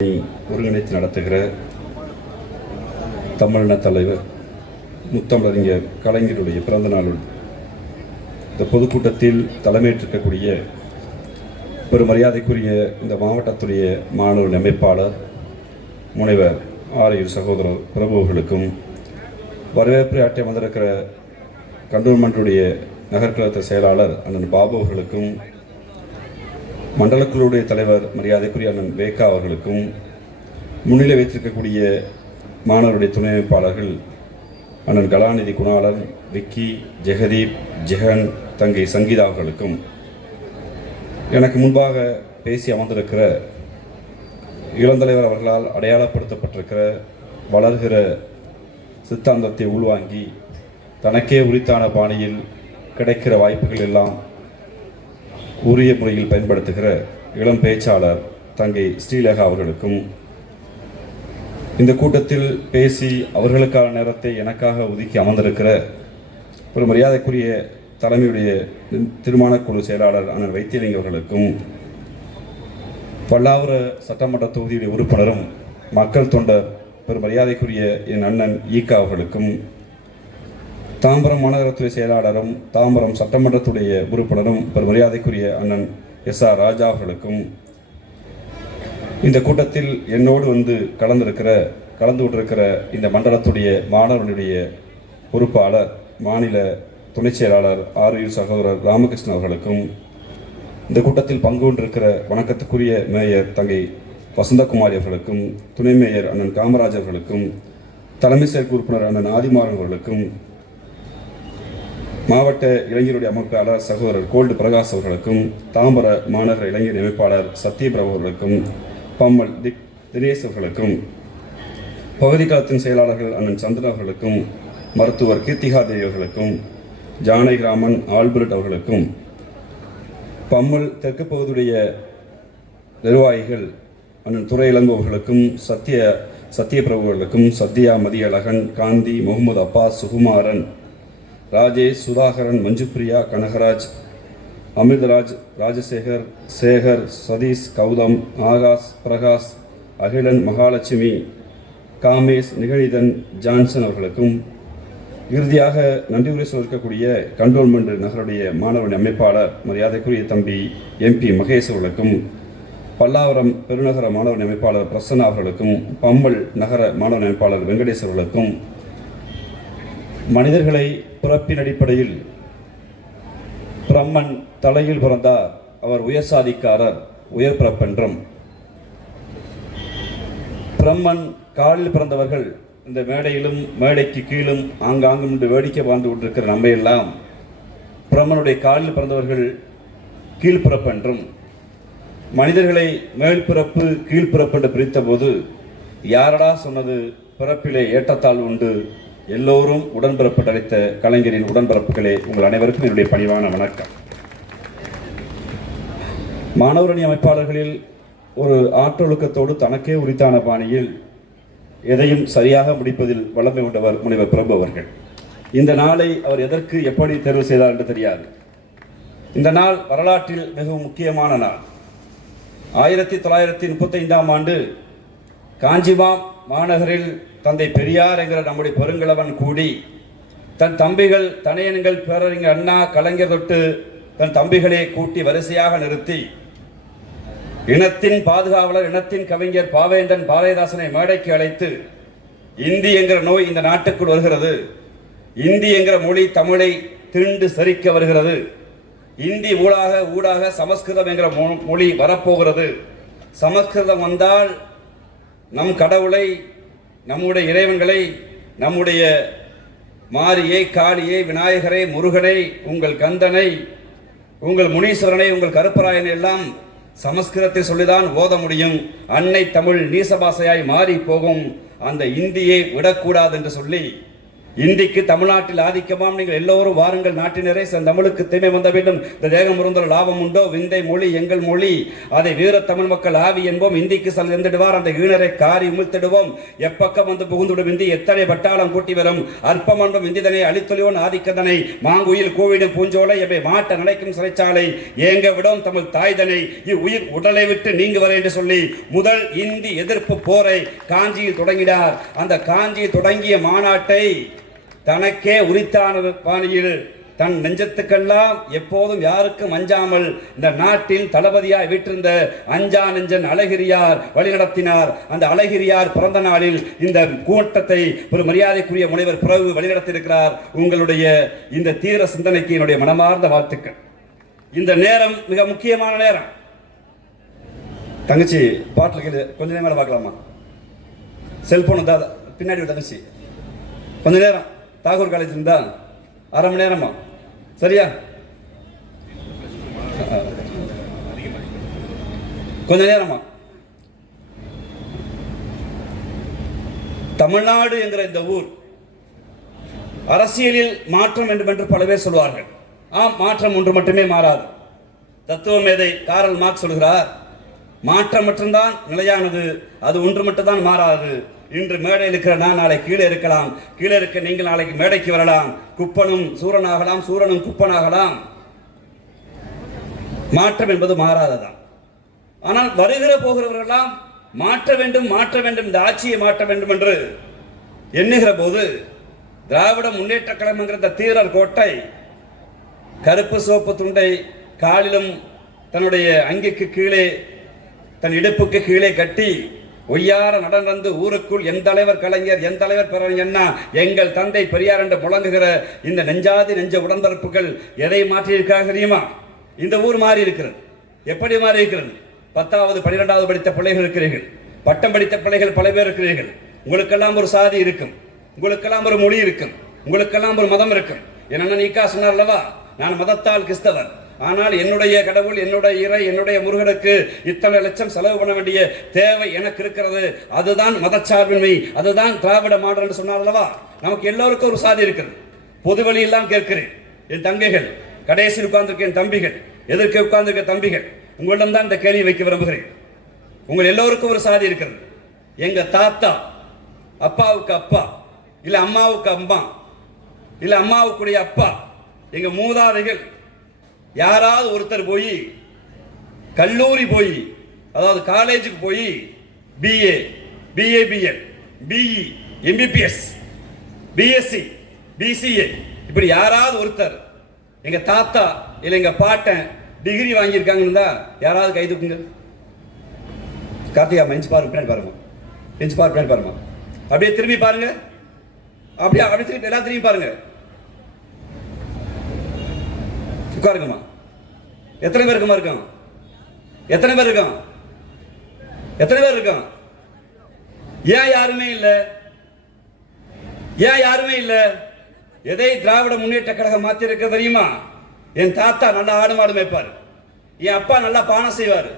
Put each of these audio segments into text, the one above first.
ஒருங்கிணைத்து நடத்துகிற தமிழின தலைவர் முத்தமிழறிஞர் கலைஞருடைய பிறந்த நாள் இந்த பொதுக்கூட்டத்தில் தலைமையேற்றிருக்கக்கூடிய பெருமரியாதைக்குரிய இந்த மாவட்டத்துடைய மாணவர் அமைப்பாளர் முனைவர் ஆரையூர் சகோதரர் பிரபுகளுக்கும் வரவேற்பு ஆற்றி வந்திருக்கிற கண்டோன்மெண்ட்டுடைய நகர்கழக செயலாளர் அண்ணன் பாபு அவர்களுக்கும் மண்டலக்குழுடைய தலைவர் மரியாதைக்குரிய அண்ணன் வேகா அவர்களுக்கும் முன்னிலை வைத்திருக்கக்கூடிய மாணவருடைய துணை அமைப்பாளர்கள் அண்ணன் கலாநிதி குணாளன், விக்கி, ஜெகதீப், ஜெகன், தங்கை சங்கீதா அவர்களுக்கும் எனக்கு முன்பாக பேசி அமர்ந்திருக்கிற இளந்தலைவர் அவர்களால் அடையாளப்படுத்தப்பட்டிருக்கிற வளர்கிற சித்தாந்தத்தை உள்வாங்கி தனக்கே உரித்தான பாணியில் கிடைக்கிற வாய்ப்புகள் எல்லாம் உரிய முறையில் பயன்படுத்துகிற இளம் பேச்சாளர் தங்கை ஸ்ரீலேகா அவர்களுக்கும் இந்த கூட்டத்தில் பேசி அவர்களுக்கான நேரத்தை எனக்காக ஒதுக்கி அமர்ந்திருக்கிற ஒரு மரியாதைக்குரிய தலைமையுடைய திருமணக்குழு செயலாளர் அண்ணன் வைத்தியலிங்க அவர்களுக்கும் பல்லாவர சட்டமன்ற தொகுதியுடைய உறுப்பினரும் மக்கள் தொண்டர் பெரும் மரியாதைக்குரிய என் அண்ணன் ஈகா அவர்களுக்கும் தாம்பரம் மாநகரத்துறை செயலாளரும் தாம்பரம் சட்டமன்றத்துடைய உறுப்பினரும் பெரும் மரியாதைக்குரிய அண்ணன் எஸ்.ஆர். ராஜா அவர்களுக்கும் இந்த கூட்டத்தில் என்னோடு வந்து கலந்து கொண்டிருக்கிற இந்த மண்டலத்துடைய மாணவர்களுடைய பொறுப்பாளர் மாநில துணை செயலாளர் ஆரையூர் சகோதரர் ராமகிருஷ்ணன் அவர்களுக்கும் இந்த கூட்டத்தில் பங்கு கொண்டிருக்கிற வணக்கத்துக்குரிய மேயர் தங்கை வசந்தகுமாரி அவர்களுக்கும் துணை மேயர் அண்ணன் காமராஜ் அவர்களுக்கும் தலைமை செயற்கு உறுப்பினர் அண்ணன் ஆதிமாறன் அவர்களுக்கும் மாவட்ட இளைஞருடைய அமைப்பாளர் சகோதரர் கோல்டு பிரகாஷ் அவர்களுக்கும் தாம்பர மாநகர இளைஞர் அமைப்பாளர் சத்யபிரபு அவர்களுக்கும் பம்மல் தினேஷ் அவர்களுக்கும் பகுதி களத்தின் செயலாளர்கள் அண்ணன் சந்திரன் அவர்களுக்கும் மருத்துவர் கீர்த்திகா தேவி அவர்களுக்கும் ஜானகிராமன் ஆல்பர்ட் அவர்களுக்கும் பம்மல் தெற்கு பகுதியுடைய நிர்வாகிகள் அண்ணன் துரை இளங்கோ அவர்களுக்கும் சத்யபிரபு அவர்களுக்கும் சத்யா மதியழகன் காந்தி முகமது அப்பாஸ் சுகுமாரன் ராஜேஷ் சுதாகரன் மஞ்சுப்ரியா கனகராஜ் அமிர்தராஜ் ராஜசேகர் சேகர் சதீஷ் கௌதம் ஆகாஷ் பிரகாஷ் அகிலன் மகாலட்சுமி காமேஷ் நிகழிதன் ஜான்சன் அவர்களுக்கும் இறுதியாக நன்றி உரை சொல்லிருக்கக்கூடிய கண்டோன்மெண்ட் நகருடைய மாணவன் அமைப்பாளர் மரியாதைக்குரிய தம்பி MP மகேஷ் அவர்களுக்கும் பல்லாவரம் பெருநகர மாணவன் அமைப்பாளர் பிரசன்னா அவர்களுக்கும் பம்மல் நகர மாணவன் அமைப்பாளர் வெங்கடேஷ் அவர்களுக்கும் மனிதர்களை பிறப்பின் அடிப்படையில் பிரம்மன் தலையில் பிறந்தார், அவர் உயர் சாதிக்காரர், உயர் பிறப்பென்றும் பிரம்மன் காலில் பிறந்தவர்கள் இந்த மேடையிலும் மேடைக்கு கீழும் ஆங்காங்கும் என்று வேடிக்கை வாழ்ந்து கொண்டிருக்கிற நம்மையெல்லாம் பிரம்மனுடைய காலில் பிறந்தவர்கள் கீழ்பிறப்பென்றும் மனிதர்களை மேல்பிறப்பு கீழ்பிறப்பு என்று பிரித்த போது யாரடா சொன்னது பிறப்பிலே ஏற்றத்தாழ்வு உண்டு, எல்லோரும் உடன்பிறப்பு அளித்த கலைஞரின் உடன்பிறப்புகளே, உங்கள் அனைவருக்கும் என்னுடைய பணிவான வணக்கம். மாணவரணி அமைப்பாளர்களில் ஒரு ஆற்றொழுக்கத்தோடு தனக்கே உரித்தான பாணியில் எதையும் சரியாக முடிப்பதில் வல்லமை கொண்டவர் முனைவர் பிரபு அவர்கள். இந்த நாளை அவர் எதற்கு எப்படி தேர்வு செய்தார் என்று தெரியாது. இந்த நாள் வரலாற்றில் மிகவும் முக்கியமான நாள். 1935ஆம் ஆண்டு காஞ்சிமாம் மாநகரில் தந்தை பெரியார் என்கிற நம்முடைய பெருங்கிழவன் கூடி தன் தம்பிகள் தனையன்கள் பேரறிஞர் அண்ணா கலைஞர் தொட்டு தன் தம்பிகளை கூட்டி வரிசையாக நிறுத்தி இனத்தின் பாதுகாவலர் இனத்தின் கவிஞர் பாவேந்தன் பாரதிதாசனை மேடைக்கு அழைத்து இந்தி என்கிற நோய் இந்த நாட்டுக்குள் வருகிறது, இந்தி என்கிற மொழி தமிழை திண்டு சரிக்க வருகிறது, இந்தி ஊடாக சமஸ்கிருதம் என்கிற மொழி வரப்போகிறது, சமஸ்கிருதம் வந்தால் நம் கடவுளை, நம்முடைய இறைவன்களை, நம்முடைய மாரியை, காளியை, விநாயகரை, முருகனை, உங்கள் கந்தனை, உங்கள் முனீஸ்வரனை, உங்கள் கருப்பராயனை எல்லாம் சமஸ்கிருதத்தில் சொல்லிதான் ஓத முடியும், அன்னை தமிழ் நீசபாசையாய் மாறி போகும், அந்த இந்தியை விடக்கூடாது என்று சொல்லி இந்திக்கு தமிழ்நாட்டில் ஆதிக்கமாம், நீங்கள் எல்லோரும் வாருங்கள் நாட்டினரே, தமிழுக்கு தீமை வந்த வேண்டும், இந்த தேகம் முருந்தல் லாபம் உண்டோ, விந்தை மொழி எங்கள் மொழி, அதை வீர தமிழ் மக்கள் ஆவி என்போம், இந்திக்கு சல் எந்திடுவார் அந்த ஈனரை காரி உமிழ்த்திடுவோம், எப்பக்கம் வந்து புகுந்துவிடும் இந்தி எத்தனை பட்டாளம் கூட்டி வரும், அற்பம் அன்பும் இந்திதனை அழித்தொழியோன் ஆதிக்கதனை, மாங்குயில் கோவிடும் பூஞ்சோலை எவை மாட்ட நினைக்கும் சிறைச்சாலை, ஏங்க விடும் தமிழ் தாய்தனை இவ்வுயிர் உடலை விட்டு நீங்குவரை என்று சொல்லி முதல் இந்தி எதிர்ப்பு போரை காஞ்சியில் தொடங்கினார். அந்த காஞ்சியில் தொடங்கிய மாநாட்டை தனக்கே உரித்தான பாணியில் தன் நெஞ்சத்துக்கெல்லாம் எப்போதும் யாருக்கும் அஞ்சாமல் இந்த நாட்டில் தளபதியாய் வீற்றிருந்த அஞ்சா நெஞ்சன் அழகிரியார் வழிநடத்தினார். அந்த அழகிரியார் பிறந்த நாளில் இந்த கூட்டத்தை ஒரு மரியாதைக்குரிய முனைவர் பிரபு வழிநடத்தியிருக்கிறார். உங்களுடைய இந்த தீர சிந்தனைக்கு என்னுடைய மனமார்ந்த வாழ்த்துக்கள். இந்த நேரம் மிக முக்கியமான நேரம். தங்கச்சி பாட்டில் கொஞ்ச நேரம் பார்க்கலாமா? செல்போன் இருந்தா பின்னாடி தங்கச்சி கொஞ்ச நேரம் தாகூர் காலேஜ் இருந்தா அரை மணி நேரமா சரியா? கொஞ்ச நேரமா. தமிழ்நாடு என்கிற இந்த ஊர் அரசியலில் மாற்றம் வேண்டும் என்று பல பேர் சொல்வார்கள். ஆம், மாற்றம் ஒன்று மட்டுமே மாறாது. தத்துவ மேதை காரல் மார்க்ஸ் சொல்கிறார், மாற்றம் மட்டும்தான் நிலையானது, அது ஒன்று மட்டும்தான் மாறாது. இன்று மேடையில் இருக்கிற நான் நாளை கீழே இருக்கலாம், கீழே இருக்க நீங்கள் நாளைக்கு மேடைக்கு வரலாம். குப்பனும் சூரனாகலாம், சூரனும் குப்பனாகலாம். மாற்றம் என்பது மாறாததான். ஆனால் வருகிற போகிறவர்களெல்லாம் மாற்ற வேண்டும் மாற்ற வேண்டும், இந்த ஆட்சியை மாற்ற வேண்டும் என்று எண்ணுகிற போது திராவிட முன்னேற்ற கழகம் என்கிற இந்த தீரர் கோட்டை கருப்பு சிவப்பு துண்டை காலிலும் தன்னுடைய அங்கிக்கு கீழே தன் இடுப்புக்கு கீழே கட்டி ஒய்யார நடந்து ஊருக்குள் என் தலைவர் கலைஞர், என் தலைவர் பெறனா, எங்கள் தந்தை பெரியார் என்று முழங்குகிற இந்த நெஞ்சாதி நெஞ்ச உடன்பிறப்புகள் எதை மாற்றியிருக்காங்க தெரியுமா? இந்த ஊர் மாறி இருக்கிறது. எப்படி மாறி இருக்கிறது? 10வது 12வது படித்த பிள்ளைகள் இருக்கிறீர்கள், பட்டம் படித்த பிள்ளைகள் பல பேர் இருக்கிறீர்கள். உங்களுக்கெல்லாம் ஒரு சாதி இருக்கும், உங்களுக்கெல்லாம் ஒரு மொழி இருக்கும், உங்களுக்கெல்லாம் ஒரு மதம் இருக்கும். என் அண்ணன் ஈகா சொன்னார் அல்லவா, நான் மதத்தால் கிறிஸ்தவர், ஆனால் என்னுடைய கடவுள், என்னுடைய இறை, என்னுடைய முருகனுக்கு இத்தனை லட்சம் செலவு பண்ண வேண்டிய தேவை எனக்கு இருக்கிறது. அதுதான் மதச்சார்பின்மை, அதுதான் திராவிட மாடல் என்று சொன்னார் அல்லவா. நமக்கு எல்லோருக்கும் ஒரு சாதி இருக்கிறது. பொது வழியெல்லாம் கேட்கிறேன். என் தங்கைகள், கடைசியில் உட்கார்ந்திருக்க என் தம்பிகள், எதற்கு உட்கார்ந்திருக்க தம்பிகள், உங்களிடம் தான் இந்த கேள்வி வைக்க விரும்புகிறேன். உங்கள் எல்லோருக்கும் ஒரு சாதி இருக்கிறது. எங்க தாத்தா அப்பாவுக்கு அப்பா, இல்ல அம்மாவுக்கு அம்மா, இல்ல அம்மாவுக்குடைய அப்பா, எங்க மூதாதைகள் யாராவது ஒருத்தர் போய் கல்லூரி போய், அதாவது காலேஜுக்கு போய் BA, BABL, BE, MBBS, BSc, BCA இப்படி யாராவது ஒருத்தர் எங்க தாத்தா இல்ல எங்க பாட்டன் டிகிரி வாங்கியிருக்காங்கன்னு தான் யாராவது கை தூக்குங்க. கார்த்திகா பெஞ்ச் பாருங்க, பின்னாடி பாருங்க, பெஞ்ச் பாரு, பின்னாடி பாருங்க, அப்படியே திரும்பி பாருங்க, அப்படியே அப்படியே திரும்பி எல்லாம் திரும்பி பாருங்க. உட்காருங்கம்மா. எத்தனை பேர் இருக்குமா இருக்கும்? எத்தனை பேர் இருக்கும்? எத்தனை பேர் இருக்கும்? ஏன் யாருமே இல்லை? ஏன் யாருமே இல்லை? எதை திராவிட முன்னேற்ற கழகம் மாத்தி இருக்க தெரியுமா? என் தாத்தா நல்லா ஆடு மாடு மேய்ப்பாரு, என் அப்பா நல்லா பானை செய்வாரு,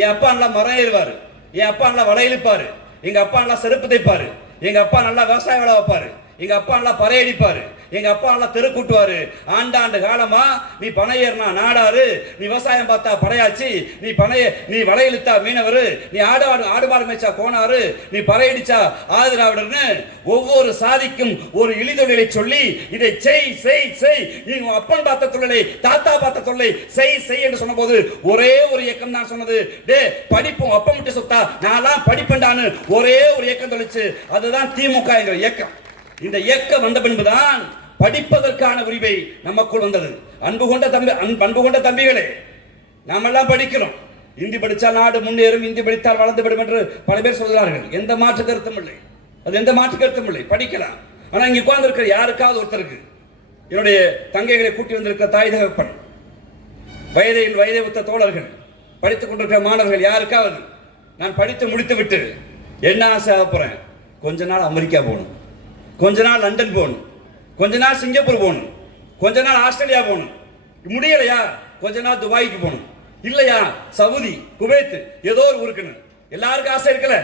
என் அப்பா நல்லா மரம் ஏறுவாரு, என் அப்பா நல்லா வலை இழுப்பாரு, எங்க அப்பா நல்லா செருப்பு தைப்பாரு, எங்க அப்பா நல்லா விவசாய வேலை வைப்பாரு, எங்க அப்பா நல்லா பறையடிப்பாரு, எங்க அப்பா நல்லா தெரு கூட்டுவாரு. ஆண்டாண்டு காலமா நீ பனை ஏறினா நாடாரு, நீ விவசாயம் பார்த்தா படையாச்சு, நீ வலையிழுத்தா மீனவரு, நீ ஆடு மாடு மேய்ச்சா கோனாரு, நீ பறையடிச்சா ஆதிராவிடர்னு ஒவ்வொரு சாதிக்கும் ஒரு இழிதொழிலை சொல்லி இதை செய் செய் செய், நீங்க அப்பன் பார்த்த தொழிலை தாத்தா பார்த்த தொழிலை செய் செய் என்று சொன்ன போது ஒரே ஒரு இயக்கம் தான் சொன்னது, டே படிப்பும் அப்பம் விட்டு சொத்தா நான் படிப்பேன்டான்னு ஒரே ஒரு இயக்கம் தொழிச்சு. அதுதான் திமுக என்கிற இயக்கம். இந்த இயக்கம் வந்த பின்புதான் படிப்பதற்கான உரிமை நமக்குள் வந்தது. அன்பு கொண்ட தம்பிகளே, நாம் எல்லாம் படிக்கிறோம். இந்தி படித்தால் நாடு முன்னேறும், இந்தி படித்தால் வளர்ந்துவிடும் என்று பல பேர் சொல்கிறார்கள். எந்த மாற்று கருத்தும் இல்லை, அது எந்த மாற்று கருத்தும் இல்லை, படிக்கலாம். ஆனால் இங்கே உட்கார்ந்து இருக்கிற யாருக்காவது ஒருத்தருக்கு, என்னுடைய தங்கைகளை கூட்டி வந்திருக்கிற தாய் தகப்பன், வயதை ஒத்த தோழர்கள், படித்துக் கொண்டிருக்கிற மாணவர்கள் யாருக்காவது நான் படித்து முடித்து விட்டு என்ன ஆசை ஆக போறேன்? கொஞ்ச நாள் அமெரிக்கா போகணும், கொஞ்ச நாள் லண்டன் போகணும், கொஞ்ச நாள் சிங்கப்பூர் போகணும், கொஞ்ச நாள் ஆஸ்திரேலியா போகணும். முடியலையா கொஞ்ச நாள் துபாய்க்கு போகணும், இல்லையா சவுதி, குவைத், ஏதோ ஒரு ஊருக்குன்னு. எல்லாருக்கும் ஆசை இருக்கல.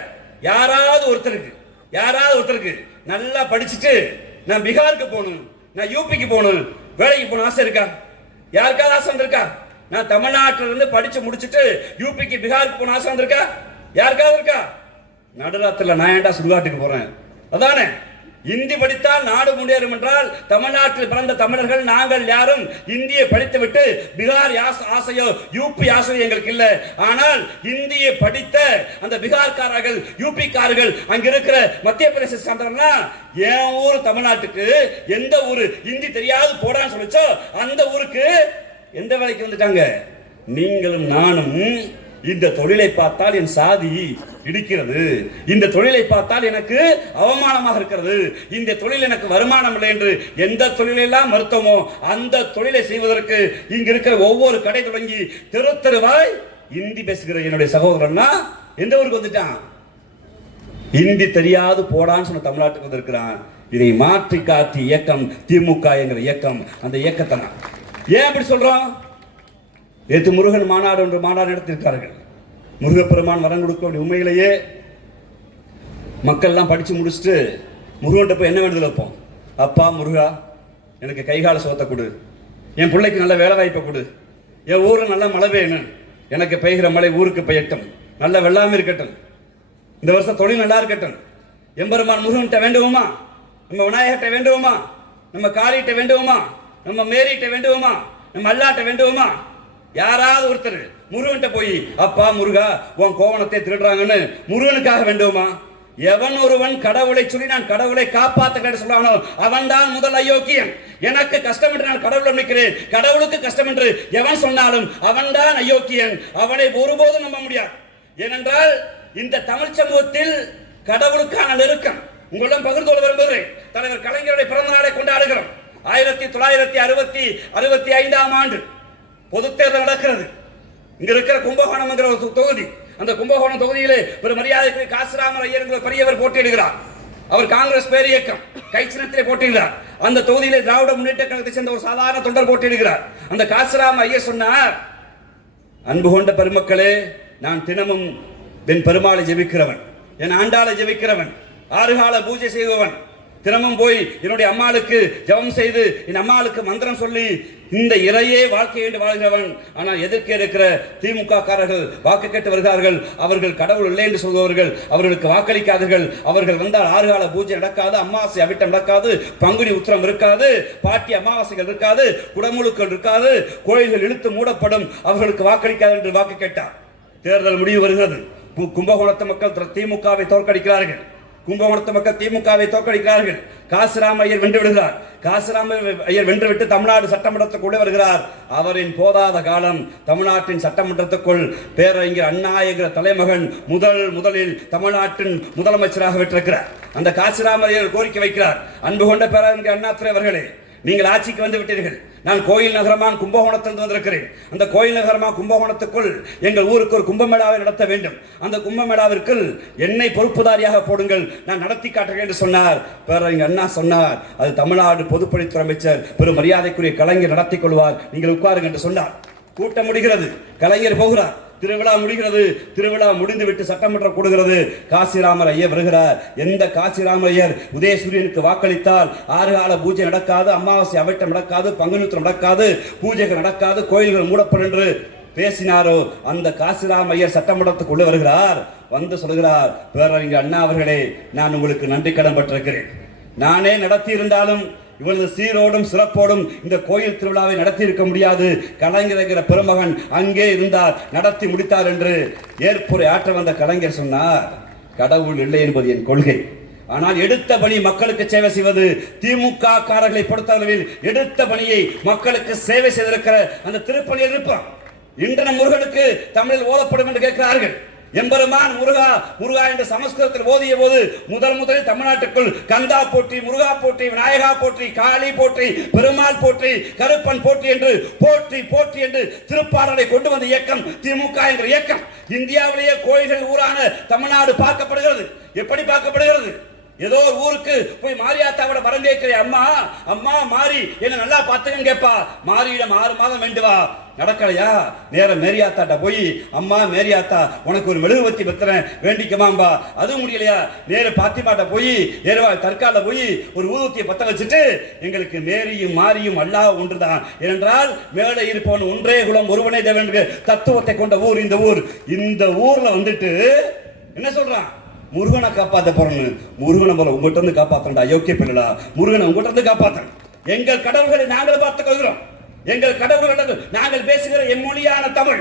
யாராவது ஒருத்தருக்கு நல்லா படிச்சுட்டு நான் பீகாருக்கு போகணும், நான் யூபிக்கு போகணும், வேலைக்கு போகணும் ஆசை இருக்கா? யாருக்காவது ஆசை வந்திருக்கா? நான் தமிழ்நாட்டில இருந்து படிச்சு முடிச்சுட்டு யூபிக்கு பீகாருக்கு போன ஆசை வந்திருக்கா? யாருக்காவது இருக்கா? நடுராத்திரில நான் ஏன்டா சுடுகாட்டுக்கு போறேன்? அதானே. இந்தி படித்தால் நாடு முன்னேறும் என்றால் தமிழ்நாட்டில் பிறந்த தமிழர்கள் நாங்கள் யாரும் இந்தியை படித்துவிட்டு பீகார் ஆசையோ யூபி ஆசையோ எங்களுக்கு இல்லை. ஆனால் இந்தியை படித்த அந்த பீகார்காரர்கள், யூபிக்காரர்கள், அங்க இருக்கிற மத்திய பிரதேச சார்ந்தவர்கள் என் ஊர் தமிழ்நாட்டுக்கு எந்த ஊரு இந்தி தெரியாது போடான்னு சொல்லிச்சோ அந்த ஊருக்கு எந்த வேலைக்கு வந்துட்டாங்க? நீங்களும் நானும் இந்த தொழிலை பார்த்தால் என் சாதி இடிக்கிறது, இந்த தொழிலை பார்த்தால் எனக்கு அவமானமாக இருக்கிறது, இந்த தொழில் எனக்கு வருமானம் இல்லை என்று எந்த தொழிலெல்லாம் மறுத்தோமோ அந்த தொழிலை செய்வதற்கு இங்க இருக்கிற ஒவ்வொரு கடை தொடங்கி தெரு தெருவாய் இந்தி பேசுகிற என்னுடைய சகோதரன்னா எந்த ஊருக்கு வந்துட்டான்? இந்தி தெரியாது போடான்னு சொன்ன தமிழ்நாட்டுக்கு வந்திருக்கிறான். இதை மாற்றி காட்டி இயக்கம் திமுக என்கிற இயக்கம். அந்த இயக்கத்தை நான் ஏன் அப்படி சொல்றோம்? நேற்று முருகன் மாநாடு ஒன்று மாநாடு நடத்திருக்கார்கள். முருகப்பெருமான் வரம் கொடுக்க வேண்டிய உண்மையிலேயே மக்கள்லாம் படித்து முடிச்சுட்டு முருகன்ட்ட போய் என்ன வேண்டுதல் வைப்போம்? அப்பா முருகா, எனக்கு கைகால சோத்தை கொடு, என் பிள்ளைக்கு நல்ல வேலை வாய்ப்பை கொடு, என் ஊரில் நல்ல மழை வேணும், எனக்கு பெய்கிற மழை ஊருக்கு பெய்யட்டும், நல்ல வெள்ளாமை இருக்கட்டும், இந்த வருஷம் தொழில் நல்லா இருக்கட்டும். எம்பெருமான் முருகன்கிட்ட வேண்டுவோமா? நம்ம விநாயகர்கிட்ட வேண்டுவோமா? நம்ம காளிகிட்ட வேண்டுவோமா? நம்ம மேரிகிட்ட வேண்டுவோமா? நம்ம அல்லாட்ட வேண்டுவோமா? யாராவது ஒருத்தர் முருகன்கிட்ட போய் அப்பா முருகா உன் கோவணத்தை திருடுறாங்கன்னு முருகனுக்காக வேண்டுவோமா? எவன் ஒருவன் கடவுளை சொல்லி நான் கடவுளை காப்பாற்ற சொல்றானோ அவன் தான் முதல் அயோக்கியன். எனக்கு கஷ்டம் என்று நான் கடவுளை நினைக்கிறேன், கடவுளுக்கு கஷ்டம் என்று எவன் சொன்னாலும் அவன் தான் அயோக்கியன். அவனை ஒருபோதும் நம்ப முடியாது. ஏனென்றால் இந்த தமிழ் சமூகத்தில் கடவுளுக்கான நெருக்கம் உங்களிடம் பகிர்ந்து கொள்ள விரும்புகிறேன். தலைவர் கலைஞருடைய பிறந்த நாளை கொண்டாடுகிறோம். 1965 ஆண்டு பொது தேர்தல் நடக்கிறது. இங்க இருக்கிற கும்பகோணம் என்கிற ஒரு தொகுதி, அந்த கும்பகோணம் தொகுதியிலே ஒரு மரியாதைக்கு காசிராமர் ஐயர் என்கிற பெரியவர் போட்டியிடுகிறார். அவர் காங்கிரஸ் பேர் இயக்கம் கை சின்னத்திலே போட்டியிடுகிறார். அந்த தொகுதியிலே திராவிட முன்னேற்ற கழகத்தை சேர்ந்த ஒரு சாதாரண தொண்டர் போட்டியிடுகிறார். அந்த காசிராம ஐயர் சொன்னார், அன்பு கொண்ட பெருமக்களே, நான் தினமும் என் பெருமாளை ஜெபிக்கிறவன், என் ஆண்டாளை ஜெபிக்கிறவன், ஆறுகால பூஜை செய்பவன், தினமும் போய் என்னுடைய அம்மாளுக்கு ஜெபம் செய்து என் அம்மாளுக்கு மந்திரம் சொல்லி இந்த இறையே வாழ்க்கை என்று வாழ்கிறவன். ஆனால் எதிர்க்கே இருக்கிற திமுக காரர்கள் வாக்கு கேட்டு வருகிறார்கள். அவர்கள் கடவுள் இல்லை என்று சொல்பவர்கள், அவர்களுக்கு வாக்களிக்காதீர்கள். அவர்கள் வந்தால் ஆறுகால பூஜை நடக்காது, அமாவாசை அவிட்டம் நடக்காது, பங்குனி உத்திரம் இருக்காது, பாட்டி அமாவாசைகள் இருக்காது, குடமுழுக்கள் இருக்காது, கோயில்கள் இழுத்து மூடப்படும், அவர்களுக்கு வாக்களிக்காது என்று வாக்கு கேட்டார். தேர்தல் முடிவு வருகிறது. கும்பகோணத்து மக்கள் திமுகவை தோற்கடிக்கிறார்கள். கும்பகோணத்து மக்கள் திமுகவை தோற்கடிக்கிறார்கள். காசிராம ஐயர் வென்று விடுகிறார். காசிராம ஐயர் வென்றுவிட்டு தமிழ்நாடு சட்டமன்றத்துக்குள்ளே வருகிறார். அவரின் போதாத காலம் தமிழ்நாட்டின் சட்டமன்றத்துக்குள் பேரறிஞர் அண்ணா என்கிற தலைமகன் முதலில் தமிழ்நாட்டின் முதலமைச்சராக விட்டிருக்கிறார். அந்த காசிராம ஐயர் கோரிக்கை வைக்கிறார், அன்பு கொண்ட பேரறிஞர் அண்ணாதுரை அவர்களே, நீங்கள் ஆட்சிக்கு வந்து விட்டீர்கள். நான் கோயில் நகரமான் கும்பகோணத்திலிருந்து வந்திருக்கிறேன். அந்த கோயில் நகரமான கும்பகோணத்துக்குள் எங்கள் ஊருக்கு ஒரு கும்பமேளாவை நடத்த வேண்டும். அந்த கும்பமேளாவிற்கு என்னை பொறுப்புதாரியாக போடுங்கள், நான் நடத்தி காட்டுகிறேன் என்று சொன்னார். பேரறிஞர் அண்ணா சொன்னார், அது தமிழ்நாடு பொதுப்பணித்துறை அமைச்சர் பெரும் மரியாதைக்குரிய கலைஞர் நடத்தி கொள்வார், நீங்கள் உட்காருங்க என்று சொன்னார். கூட்டம் முடிகிறது, கலைஞர் போகிறார். திருவிழா முடிகிறது. திருவிழா முடிந்துவிட்டு சட்டமன்றம் கூடுகிறது. காசிராமர் ஐயர் வருகிறார். எந்த காசிராமர் ஐயர் உதயசூரியனுக்கு வாக்களித்தால் ஆறுகால பூஜை நடக்காது, அமாவாசை அவிட்டம் நடக்காது, பங்குனி உத்திரம் நடக்காது, பூஜைகள் நடக்காது, கோயில்கள் மூடப்படும் என்று பேசினாரோ அந்த காசிராம ஐயர் சட்டமன்றத்துக்கு உள்ள வருகிறார். வந்து சொல்கிறார், பேரறிஞர் அண்ணா அவர்களே, நான் உங்களுக்கு நன்றி கடன் பட்டிருக்கிறேன். நானே நடத்தி இருந்தாலும் இவரது சீரோடும் சிறப்போடும் இந்த கோயில் திருவிழாவை நடத்தி இருக்க முடியாது. கலைஞர் பெருமகன் அங்கே இருந்தார், நடத்தி முடித்தார் என்று ஏற்புரை ஆற்ற வந்த கலைஞர் சொன்னார், கடவுள் இல்லை என்பது என் கொள்கை. ஆனால் எடுத்த பணி மக்களுக்கு சேவை செய்வது. திமுக காரர்களை பொறுத்தளவில் எடுத்த பணியை மக்களுக்கு சேவை செய்திருக்கிற அந்த திருப்பணியில் இருப்பார். இன்று முருகனுக்கு தமிழில் ஓதப்படும் என்று கேட்கிறார்கள். எம்பெருமான் முருகா முருகா என்று சமஸ்கிருதத்தில் ஓதிய போது முதலில் தமிழ்நாட்டுக்குள் கந்தா போற்றி, முருகா போற்றி, விநாயகா போற்றி, காளி போற்றி, பெருமாள் போற்றி, கருப்பன் போற்றி என்று போற்றி என்று திருப்பாடலை கொண்டு வந்த இயக்கம் திமுக என்ற இயக்கம். இந்தியாவிலேயே கோயில்கள் ஊரான தமிழ்நாடு பார்க்கப்படுகிறது. எப்படி பார்க்கப்படுகிறது? ஏதோ ஊருக்கு போய் மாரியாத்தாவோட வரம் கேட்கிறேன், அம்மா அம்மா மாறி என்ன நல்லா பார்த்துக்கன்னு கேட்பா. மாரியிடம் 6 மாதம் வேண்டுவா. நடக்கலையா? நேரம் மேரியாத்தாட்ட போய், அம்மா மேரியாத்தா உனக்கு ஒரு மெழுகுவத்தி பத்திரன் வேண்டிக்கமாம்பா. அதுவும் முடியலையா? நேர பாத்திமாட்ட போய் நேரவா தற்கால போய் ஒரு ஊதுவத்தியை பத்த வச்சுட்டு, எங்களுக்கு மேரியும் மாரியும் அல்லாஹ் ஒன்றுதான், ஏனென்றால் மேலே இருப்பவன் ஒன்றே குலம் ஒருவனே தேவன் தத்துவத்தை கொண்ட ஊர் இந்த ஊர். இந்த ஊர்ல வந்துட்டு என்ன சொல்றான்? முருகனை காப்பாற்ற போறேன்னு. முருகனை போல உங்கள்கிட்ட இருந்து காப்பாற்றா யோக்கிய பிள்ளா. முருகனை உங்கள்கிட்ட இருந்து காப்பாற்ற. எங்கள் கடவுள்களை நாங்கள் பார்த்துக் கொள்கிறோம். எங்கள் கடவுள்களிடம் நாங்கள் பேசுகிற எம்மொழியான தமிழ்.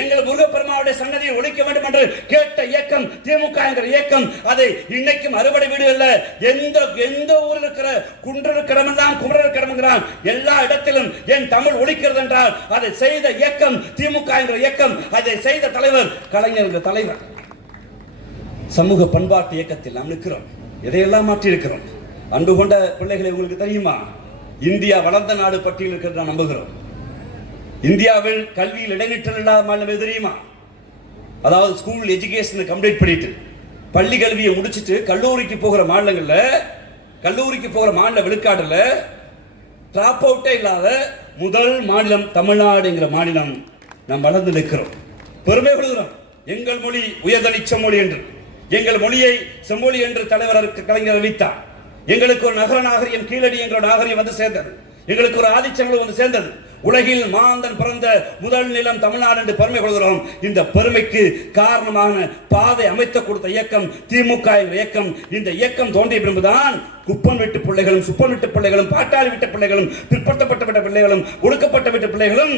எங்கள் முருகப்பெருமாவுடைய சன்னதியை ஒழிக்க வேண்டும் என்று கேட்ட இயக்கம் திமுக என்கிற இயக்கம். அதை இன்னைக்கும் அறுபடை வீடு அல்ல, எந்த ஊரில் இருக்கிற குன்றர் கிடமெல்லாம் குமரர் கிடமுங்கிறான். எல்லா இடத்திலும் என் தமிழ் ஒழிக்கிறது என்றால் அதை செய்த இயக்கம் திமுக என்கிற இயக்கம். அதை செய்த தலைவர் கலைஞர் என்ற தலைவர். சமூக பண்பாட்டு இயக்கத்தில் நாம் நிற்கிறோம். எதையெல்லாம் மாற்றி இருக்கிறோம். அன்பு கொண்ட பிள்ளைகளை, உங்களுக்கு தெரியுமா, இந்தியா வளர்ந்த நாடு பட்டியல் இருக்கிறது நாம் நம்புகிறோம். இந்தியாவில் கல்வியில் இடைநிற்றல் இல்லாத மாநிலம் தெரியுமா? அதாவது ஸ்கூல் எஜுகேஷன் கம்ப்ளீட் பண்ணிட்டு பள்ளி கல்வியை முடிச்சுட்டு கல்லூரிக்கு போகிற மாநிலங்கள்ல, கல்லூரிக்கு போகிற மாநில விழுக்காடுல டிராப் அவுட்டே இல்லாத முதல் மாநிலம் தமிழ்நாடுங்கிற மாநிலம். நாம் வளர்ந்து நிற்கிறோம், பெருமை கொள்கிறோம். எங்கள் மொழி உயர்தனி செம்மொழி என்று, எங்கள் மொழியை செம்மொழி என்று தலைவர் கலைஞர் அறிவித்தார். எங்களுக்கு ஒரு நகர நாகரிகம் கீழடி என்ற நாகரிகம் வந்து சேர்ந்தது. எங்களுக்கு ஒரு ஆதிச்சங்கள் வந்து சேர்ந்தது. உலகில் மாந்தன் பிறந்த முதல் நிலம் தமிழ்நாடு என்று பெருமை கொள்கிறோம். இந்த பெருமைக்கு காரணமான பாதை அமைத்து கொடுத்த இயக்கம் திமுக இயக்கம். இந்த இயக்கம் தோன்றிய பின்புதான் குப்பன் வீட்டு பிள்ளைகளும், சுப்பன் வீட்டு பிள்ளைகளும், பாட்டாளி வீட்டு பிள்ளைகளும், பிற்படுத்தப்பட்ட வீட்டு பிள்ளைகளும், ஒடுக்கப்பட்ட வீட்டு பிள்ளைகளும்,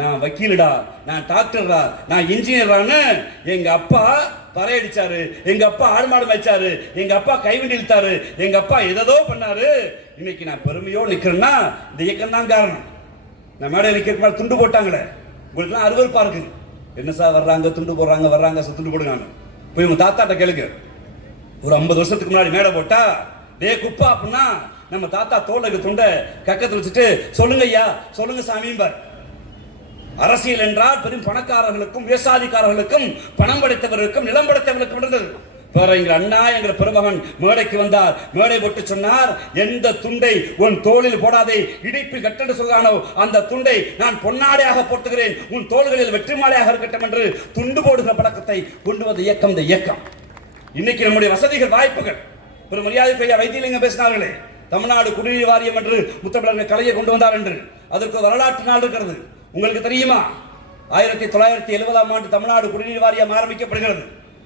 நான் வக்கீலுடா, நான் டாக்டர்டா, நான் இன்ஜினியரான்னு எங்க அப்பா பறையடிச்சாரு, எங்க அப்பா ஆடு மாடு மேய்ச்சாரு, எங்க அப்பா கைவிட்டு இழுத்தாரு, எங்க அப்பா எதோ பண்ணாரு. இன்னைக்கு நான் பெருமையோடு நிற்கிறேன்னா இந்த இயக்கம் தான் காரணம். நான் மேடை நிற்கிற துண்டு போட்டாங்களே, உங்களுக்குலாம் அருவருப்பா இருக்கு. என்ன சார் வர்றாங்க, துண்டு போடுறாங்க, வர்றாங்க, துண்டு போடுங்க. போய் உங்க தாத்தாட்ட கேளுங்க. ஒரு 50 வருஷத்துக்கு முன்னாடி மேடை போட்டா டே குப்பா அப்படின்னா நம்ம தாத்தா தோளுக்கு துண்டை கக்கத்தில் வச்சுட்டு சொல்லுங்க ஐயா, சொல்லுங்க சாமியும். அரசியல் என்றால் பெரும் பணக்காரர்களுக்கும் விவசாயிக்காரர்களுக்கும் பணம் படைத்தவர்களுக்கும் நிலம் படைத்தவர்களுக்கும் இருந்தது. பேரறிஞர் அண்ணா என்கிற பெருமகன் மேடைக்கு வந்தார். மேடை போட்டு சொன்னார், எந்த துண்டை உன் தோளில் போடாதே, இடிப்பு கட்டென்று சொல்றானோ அந்த துண்டை நான் பொன்னாடையாக போட்டுகிறேன், உன் தோள்களில் வெற்றி மாலையாக இருக்கட்டும் என்று துண்டு போடுகிற பழக்கத்தை கொண்டு வந்த இயக்கம் இந்த இயக்கம். இன்னைக்கு நம்முடைய வசதிகள், வாய்ப்புகள், ஒரு மரியாதைக்குரிய வைத்தியலிங்கம் பேசினார்களே, தமிழ்நாடு குடிநீர் வாரியம் என்று முத்தமிழர்கள் கலையை கொண்டு வந்தார் என்று. அதற்கு வரலாற்று நாள் இருக்கிறது. உங்களுக்கு தெரியுமா? 1970ஆம் ஆண்டு தமிழ்நாடு குடிநீர் வாரியம் ஆரம்பிக்கப்படுகிறது.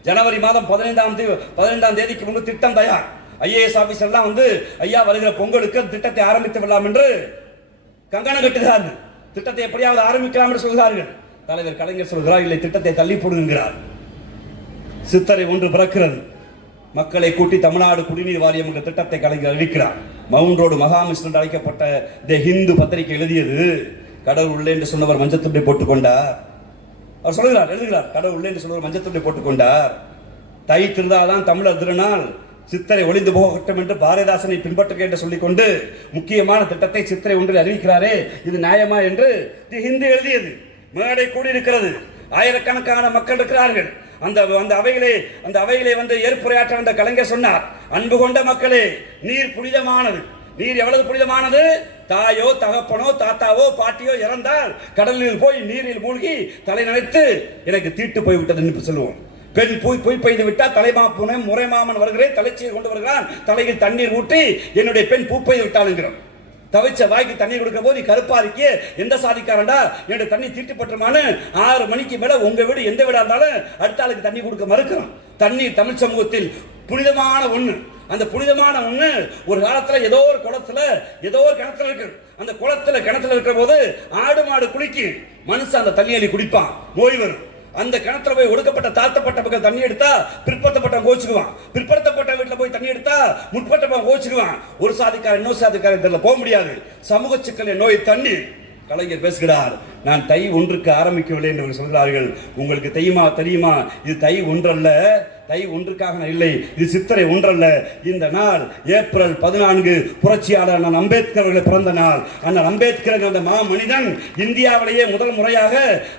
ஜனவரி மாதம் 15ஆம் தேதிக்கு முன்பு திட்டம் தயார். ஐஏஎஸ் ஆபீசர் எல்லாம் வந்து ஐயா வருகிற பொங்கலுக்கு திட்டத்தை ஆரம்பித்து விடலாம் என்று கங்கணம் கட்டுகிறார்கள். திட்டத்தை எப்படியாவது ஆரம்பிக்கலாம் என்று சொல்கிறார்கள். தலைவர் கலைஞர் சொல்கிறார், இல்லை திட்டத்தை தள்ளி போடுகிறார். சித்தரை ஒன்று பிறக்கிறது. மக்களை கூட்டி தமிழ்நாடு குடிநீர் வாரியம் என்ற திட்டத்தை கலைஞர் அறிவிக்கிறார். மவுண்ட் ரோடு மகாமிஸ்ட் என்று அழைக்கப்பட்ட தி ஹிந்து பத்திரிகை எழுதியது. கடவுள் உள்ளே என்று சொன்னவர் மஞ்சத்துண்டை போட்டுக்கொண்டார். அவர் சொல்லுகிறார், எழுதுகிறார், கடவுள் உள்ளே என்று சொன்னவர் மஞ்சத்துண்டை போட்டுக்கொண்டார். தை திருதாதான் தமிழர் திருநாள், சித்தரை ஒளிந்து போகட்டும் என்று பாரதிதாசனை பின்பற்றுக என்று சொல்லிக்கொண்டு முக்கியமான திட்டத்தை சித்திரை ஒன்றில் அறிவிக்கிறாரே, இது நியாயமா என்று தி ஹிந்து எழுதியது. மேடை கூடியிருக்கிறது, ஆயிரக்கணக்கான மக்கள் இருக்கிறார்கள். அந்த அவையிலே வந்து ஏற்புரையாற்ற வந்த கலைஞர் சொன்னார், அன்பு கொண்ட மக்களே, நீர் புனிதமானது. நீர் எவ்வளவு புனிதமானது? தாயோ தகப்பனோ தாத்தாவோ பாட்டியோ இறந்தால் கடலில் போய் நீரில் மூழ்கி தலை நினைத்து எனக்கு தீட்டு போய்விட்டது என்று சொல்லுவோம். பெண் போய் பெய்து விட்டால் தலைமாப்புன முறைமாமன் வருகிறேன், தலைச்சியை கொண்டு வருகிறான், தலையில் தண்ணீர் ஊற்றி என்னுடைய பெண் பூ பெய்து விட்டாளுங்கிறோம். தவிச்ச வாய்க்கு தண்ணீர் கொடுக்க போது கருப்பா இருக்கே, எந்த சாதிக்காரண்டா என்னுடைய தண்ணி தீட்டுப்பட்டுமானு 6 மணிக்கு மேல உங்க வீடு எந்த வீடா இருந்தாலும் அடுத்த ஆளுக்கு தண்ணி கொடுக்க மறுக்கிறோம். தண்ணீர் தமிழ் சமூகத்தில் புனிதமான ஒண்ணு. அந்த புனிதமான ஒண்ணு ஒரு காலத்துல ஏதோ ஒரு குளத்துல ஏதோ ஒரு கிணத்துல இருக்கு. அந்த கிணத்துல இருக்கிற போது ஆடு மாடு குளிக்கு, மனுஷன் அந்த தண்ணி அள்ளி குடிப்பான், நோய் வரும். அந்த கிணத்துல போய் ஒடுக்கப்பட்ட தாழ்த்தப்பட்ட மக்கள் தண்ணி எடுத்தா பிற்படுத்தப்பட்ட கோச்சுக்குவான். பிற்படுத்தப்பட்ட வீட்டுல போய் தண்ணி எடுத்தா முற்பட்ட கோச்சுக்குவான். ஒரு சாதிக்காரன் இன்னொரு சாதிக்காரன் தெரியல போக முடியாது. சமூக சிக்கல் நோய் தண்ணி. கலைஞர் பேசுகிறார், நான் தை 1க்கு ஆரம்பிக்கவில்லை என்று சொல்கிறார்கள். உங்களுக்கு தெரியுமா? இது தை 1 அல்ல, தை ஒன்றுக்காக இல்லை, இது சித்திரை ஒன்றல்ல. இந்த நாள் ஏப்ரல் 14 புரட்சியாளர் அண்ணன் அம்பேத்கர் அவர்கள் பிறந்த நாள். அண்ணன் அம்பேத்கர் அந்த மனிதன் இந்தியாவிலேயே முதல் முறையாக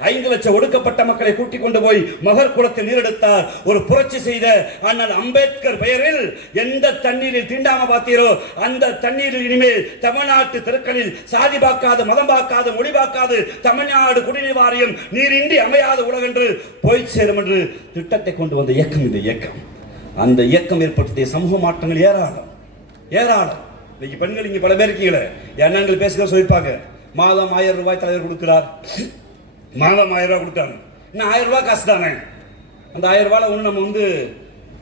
5 லட்சம் ஒடுக்கப்பட்ட மக்களை கூட்டிக் கொண்டு போய் மகர் குளத்தில் நீரெடுத்தார். ஒரு புரட்சி செய்த அண்ணன் அம்பேத்கர் பெயரில் எந்த தண்ணீரில் தீண்டாம பார்த்தீரோ அந்த தண்ணீரில் இனிமேல் தமிழ்நாட்டு தெருக்களில் சாதி பார்க்காது, மதம் பார்க்காது, மொழி பார்க்காது தமிழ்நாடு குடிநீர் வாரியம் நீரின்றி அமையாத உலகென்று போய் சேரும் என்று திட்டத்தை கொண்டு வந்த இயக்கம் இந்த இயக்கம். அந்த இயக்கம் ஏற்படுத்திய சமூக மாற்றங்கள் ஏராளம் ஏராளம். இன்னைக்கு பெண்கள் இங்க பல பேர் இருக்கீங்களே, எண்ணங்கள் பேசுகிற சொல்லிப்பாங்க, மாதம் 1000 ரூபாய் தலைவர் கொடுக்கிறார், மாதம் 1000 ரூபாய் கொடுத்தாங்க. இன்னும் 1000 ரூபாய் காசு தானே. அந்த 1000 ரூபாய் ஒன்று நம்ம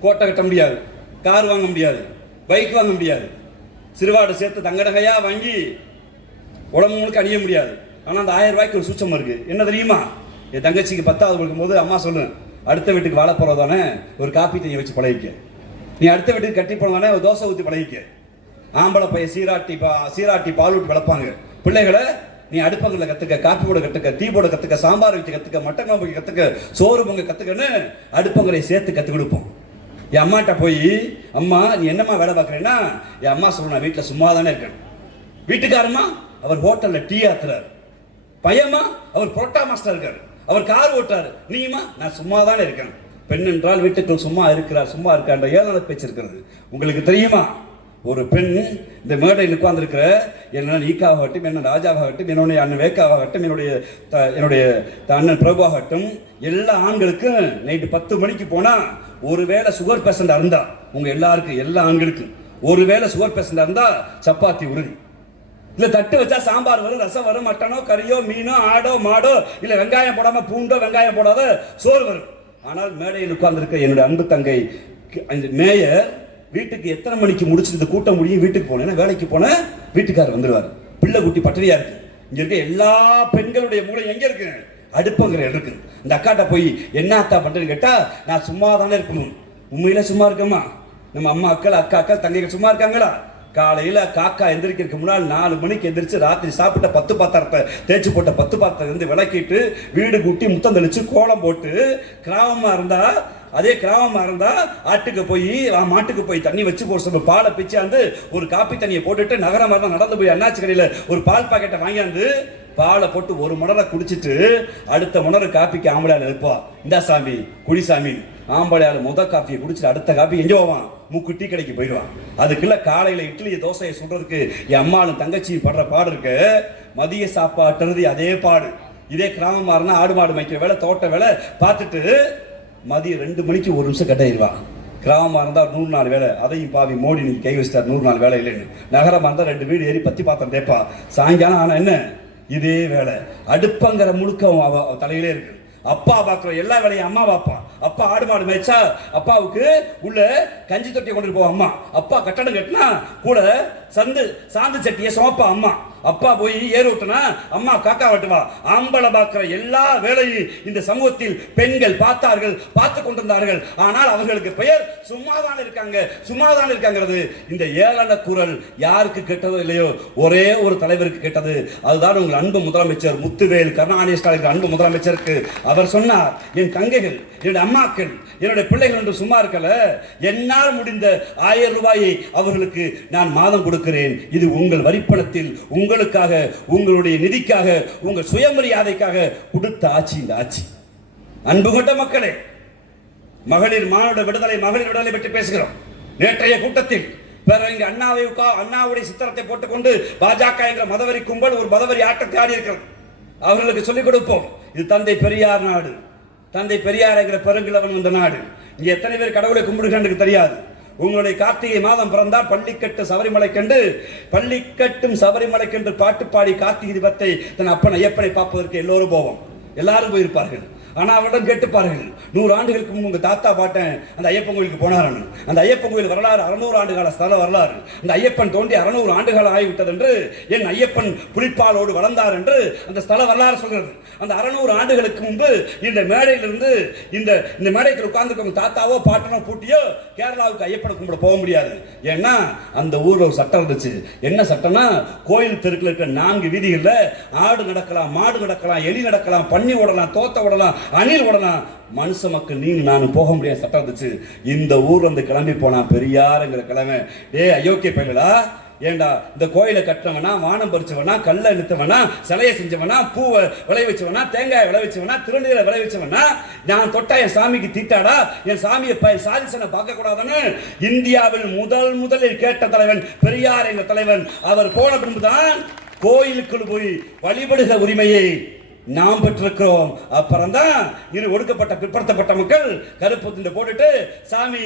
கோட்டை கட்ட முடியாது, கார் வாங்க முடியாது, பைக் வாங்க முடியாது, சிறுவாடு சேர்த்து தங்க நகையா வாங்கி உடம்பு முழுக்க அணிய முடியாது. ஆனால் அந்த 1000 ரூபாய்க்கு ஒரு சூச்சம் இருக்கு. என்ன தெரியுமா? என் தங்கச்சிக்கு 10வது படிக்கும்போது அம்மா சொல்லு, அடுத்த வீட்டுக்கு வாழ போறதானே ஒரு காப்பி தண்ணி வச்சு பழகிக்க, நீ அடுத்த வீட்டுக்கு கட்டி போனதானே ஒரு தோசை ஊற்றி பழகிக்க. ஆம்பளை பைய சீராட்டி பால் ஊட்டி வளர்ப்பாங்க. பிள்ளைகளை நீ அடுப்பங்களை கத்துக்க, காப்பி போட கத்துக்க, டீ போட கத்துக்க, சாம்பார் வச்சு கத்துக்க, மட்டன் குழம்பு கத்துக்க, சோறு பொங்க கத்துக்கன்னு அடுப்பங்களை சேர்த்து கத்து கொடுப்போம். என் அம்மாட்ட போய், அம்மா நீ என்னம்மா வேலை பார்க்குறேன்னா, என் அம்மா சொல்ல நான் வீட்டில் சும்மா தானே இருக்கேன். வீட்டுக்காரம்மா அவர் ஹோட்டலில் டீ ஆத்துறாரு, பையம்மா அவர் புரோட்டா மாஸ்டர் இருக்காரு, அவர் கார் ஓட்டுறாரு, நீமா நான் சும்மா தானே இருக்கேன். பெண் என்றால் வீட்டுக்குள் சும்மா இருக்கிறார், சும்மா இருக்கான்ற ஏழாத பேச்சு இருக்கிறது. உங்களுக்கு தெரியுமா? ஒரு பெண் இந்த மேடையில் உட்கார்ந்துருக்கிற என்ன ஈக்காவாகட்டும், என்ன ராஜாவாகட்டும், என்னுடைய அண்ணன் வேக்காவாகட்டும், என்னுடைய அண்ணன் பிரபுவாகட்டும், எல்லா ஆண்களுக்கும் நைட்டு 10 மணிக்கு போனால் ஒருவேளை சுகர் பேஷண்டாக இருந்தா, உங்கள் எல்லாருக்கும் எல்லா ஆண்களுக்கும் ஒருவேளை சுகர் பேஷண்டாக இருந்தால் சப்பாத்தி உறுதி, இல்லை தட்டு வச்சா சாம்பார் வரும், ரசம் வரும், மட்டனோ கறியோ மீனோ ஆடோ மாடோ, இல்லை வெங்காயம் போடாமல் பூண்டோ வெங்காயம் போடாத சோறு வரும். ஆனால் மேடையில் உட்கார்ந்துருக்க என்னுடைய அன்பு தங்கை அந்த மேயர் வீட்டுக்கு எத்தனை மணிக்கு முடிச்சுட்டு கூட்டம் முடியும் வீட்டுக்கு போனேன், வேலைக்கு போனேன், வீட்டுக்காரர் வந்துடுவார், பிள்ளை குட்டி பட்டறியா இருக்கு. இங்க இருக்க எல்லா பெண்களுடைய மூளை எங்க இருக்கு? அடுப்புங்கிற இருக்கு. இந்த அக்காட்ட போய் என்ன அத்தா பண்றேன்னு கேட்டா, நான் சும்மா தானே இருக்கணும். உண்மையில சும்மா இருக்கமா? நம்ம அம்மா அக்கா தங்கைகள் சும்மா இருக்காங்களா? காலையில் காக்கா எந்திரிக்கிறதுக்கு முன்னால் 4 மணிக்கு எந்திரிச்சு ராத்திரி சாப்பிட்ட 10 பாத்திரத்தை தேய்ச்சி போட்ட 10 பாத்திரத்தை இருந்து விளக்கிட்டு வீடு கூட்டி முத்தம் தெளிச்சு கோலம் போட்டு, கிராமமாக இருந்தால் அதே கிராமமாக இருந்தால் ஆட்டுக்கு போய் மாட்டுக்கு போய் தண்ணி வச்சு போட்டு பாலை பிச்சாந்து ஒரு காப்பி தண்ணியை போட்டுட்டு நகரமாக இருந்தால் நடந்து போய் அண்ணாச்சி கடையில் ஒரு பால் பாக்கெட்டை வாங்கியாந்து பாலை போட்டு ஒரு முடரை குடிச்சிட்டு அடுத்த முடரை காப்பிக்கு ஆம்பளையால் இருப்பா, இந்தா சாமி குடி சாமி. ஆம்பளையால் முதல் காப்பியை குடிச்சிட்டு அடுத்த காப்பி எங்கே போவான்? மூக்கு டீ கடைக்கு போயிடுவான். அதுக்குள்ள காலையில் இட்லியை தோசையை சுடுறதுக்கு என் அம்மாவும் தங்கச்சி படுற பாடு இருக்கு. மதிய சாப்பாட்டுறது அதே பாடு. இதே கிராமமாக இருந்தால் ஆடு மாடு மேய்க்கிற வேலை, தோட்ட வேலை பார்த்துட்டு மதியம் 2 மணிக்கு 1 நிமிஷம் கட்டாயிருவான். கிராமமாக இருந்தால் 100 நாள் வேலை, அதையும் பாவி மோடி நீங்க கை வச்சிட்டார் 100 நாள் வேலை இல்லைன்னு. நகரமாக இருந்தால் 2 வீடு ஏறி பத்தி பாத்திரம் தேப்பா. சாயங்காலம் ஆனால் என்ன இதே வேலை. அடுப்பங்கிற முழுக்கம் அவ தலையிலே இருக்கு. அப்பா பார்க்குற எல்லா வேலையும் அம்மா பார்ப்பா. அப்பா ஆடு மாடு மேய்ச்சா அப்பாவுக்கு உள்ள கஞ்சி தொட்டியை கொண்டு போவோம் அம்மா. அப்பா கட்டடம் கட்டினா கூட சாந்து சட்டியை சோப்பா அம்மா. அப்பா போய் ஏறு விட்டுனா அம்மா காக்கா வெட்டுவா. ஆம்பளை பார்க்கிற எல்லா வேலையும் இந்த சமூகத்தில் பெண்கள் பார்த்தார்கள், பார்த்து கொண்டிருந்தார்கள். ஆனால் அவர்களுக்கு பெயர் சும்மாதான் இருக்காங்கிறது இந்த ஏளன குரல் யாருக்கு கேட்டதோ இல்லையோ ஒரே ஒரு தலைவருக்கு கேட்டது. அதுதான் உங்கள் அன்பு முதலமைச்சர் முத்துவேல் கருணாநிதி ஸ்டாலின் அன்பு முதலமைச்சருக்கு. அவர் சொன்னார், என் தங்கைகள், என்னுடைய அம்மாக்கள், என்னுடைய பிள்ளைகள் என்று சும்மா இருக்கல, என்னால் முடிந்த 1000 ரூபாயை அவர்களுக்கு நான் மாதம் கொடுக்கிறேன். இது உங்கள் வரிப்பணத்தில் உங்களுக்காக, உங்களுடைய நிதிக்காக, உங்கள் சுயமரியாதைக்காக கொடுத்த ஆட்சி இந்த ஆட்சி. அன்பு கொண்ட மக்களே, மகளிர் மாநில விடுதலை, மகளிர் விடுதலை பற்றி பேசுகிறோம். நேற்றைய கூட்டத்தில் அண்ணாவுடைய சித்திரத்தை போட்டுக்கொண்டு பாஜக என்ற மதவெறி கும்பல் ஒரு மதவெறி ஆட்டத்தை ஆடி இருக்கிறது. அவர்களுக்கு சொல்லிக் கொடுப்போம், இது தந்தை பெரியார் நாடு. தந்தை பெரியார் என்கிற பெருங்கிழவன் வந்த நாடு. இங்கே எத்தனை பேர் கடவுளை கும்பிடுகிறான்னு தெரியாது. உங்களுடைய கார்த்திகை மாதம் பிறந்தால் பள்ளிக்கட்டும் சபரிமலைக்கென்று பாட்டு பாடி கார்த்திகை தீபத்தை தன் அப்பன் ஐயப்பனை பார்ப்பதற்கு எல்லோரும் போவோம். எல்லாரும் போயிருப்பார்கள். ஆனால் அவரிடம் கேட்டுப்பார்கள், 100 ஆண்டுகளுக்கு முன்பு உங்கள் தாத்தா பாட்டன் அந்த ஐயப்பன் கோயிலுக்கு போனாரன்னு. அந்த ஐயப்பன் கோயில் வரலாறு 600 ஆண்டு கால ஸ்தல வரலாறு. அந்த ஐயப்பன் தோண்டி 600 ஆண்டுகள் ஆகிவிட்டது என்று, என் ஐயப்பன் புலிப்பாலோடு வளர்ந்தார் என்று அந்த ஸ்தல வரலாறு சொல்கிறது. அந்த 600 ஆண்டுகளுக்கு முன்பு இந்த மேடையிலிருந்து இந்த மேடைக்கு உட்கார்ந்து தாத்தாவோ பாட்டனோ பூட்டியோ கேரளாவுக்கு ஐயப்பனை கும்பிட போக முடியாது. ஏன்னா அந்த ஊரில் ஒரு சட்டம் இருந்துச்சு. என்ன சட்டம்னா, கோயில் தெருக்கில் இருக்கிற 4 வீதிகளில் ஆடு நடக்கலாம், மாடு நடக்கலாம், எலி நடக்கலாம், பன்னி ஓடலாம், தோத்த ஓடலாம், அணில் உடலாம் மனுஷ மக்கள் நீ நானும் போக முடியாத சட்டம் இருந்துச்சு. இந்த ஊர்ல இருந்து கிளம்பி போனா பெரியாருங்கிற கிழமை. அயோக்கிய பையலா, ஏண்டா இந்த கோயிலை கட்டினவனா, வானம் பறிச்சவனா, கல்லை இழுத்தவனா, சிலையை செஞ்சவனா, பூவை விளை வச்சவனா, தேங்காயை விளை வச்சவனா, திருநீரை விளை வச்சவனா, நான் தொட்டா என் சாமிக்கு தீட்டாடா, என் சாமியை சாதிசனை பார்க்க கூடாதுன்னு இந்தியாவில் முதலில் கேட்ட தலைவன் பெரியார் என்ற தலைவன். அவர் போன பின்புதான் கோயிலுக்குள் போய் வழிபடுகிற உரிமையை நாம் பெற்றிருக்கிறோம். அப்புறம் தான் ஒடுக்கப்பட்ட பிற்படுத்தப்பட்ட மக்கள் கருப்பு துண்டை போட்டுட்டு சாமி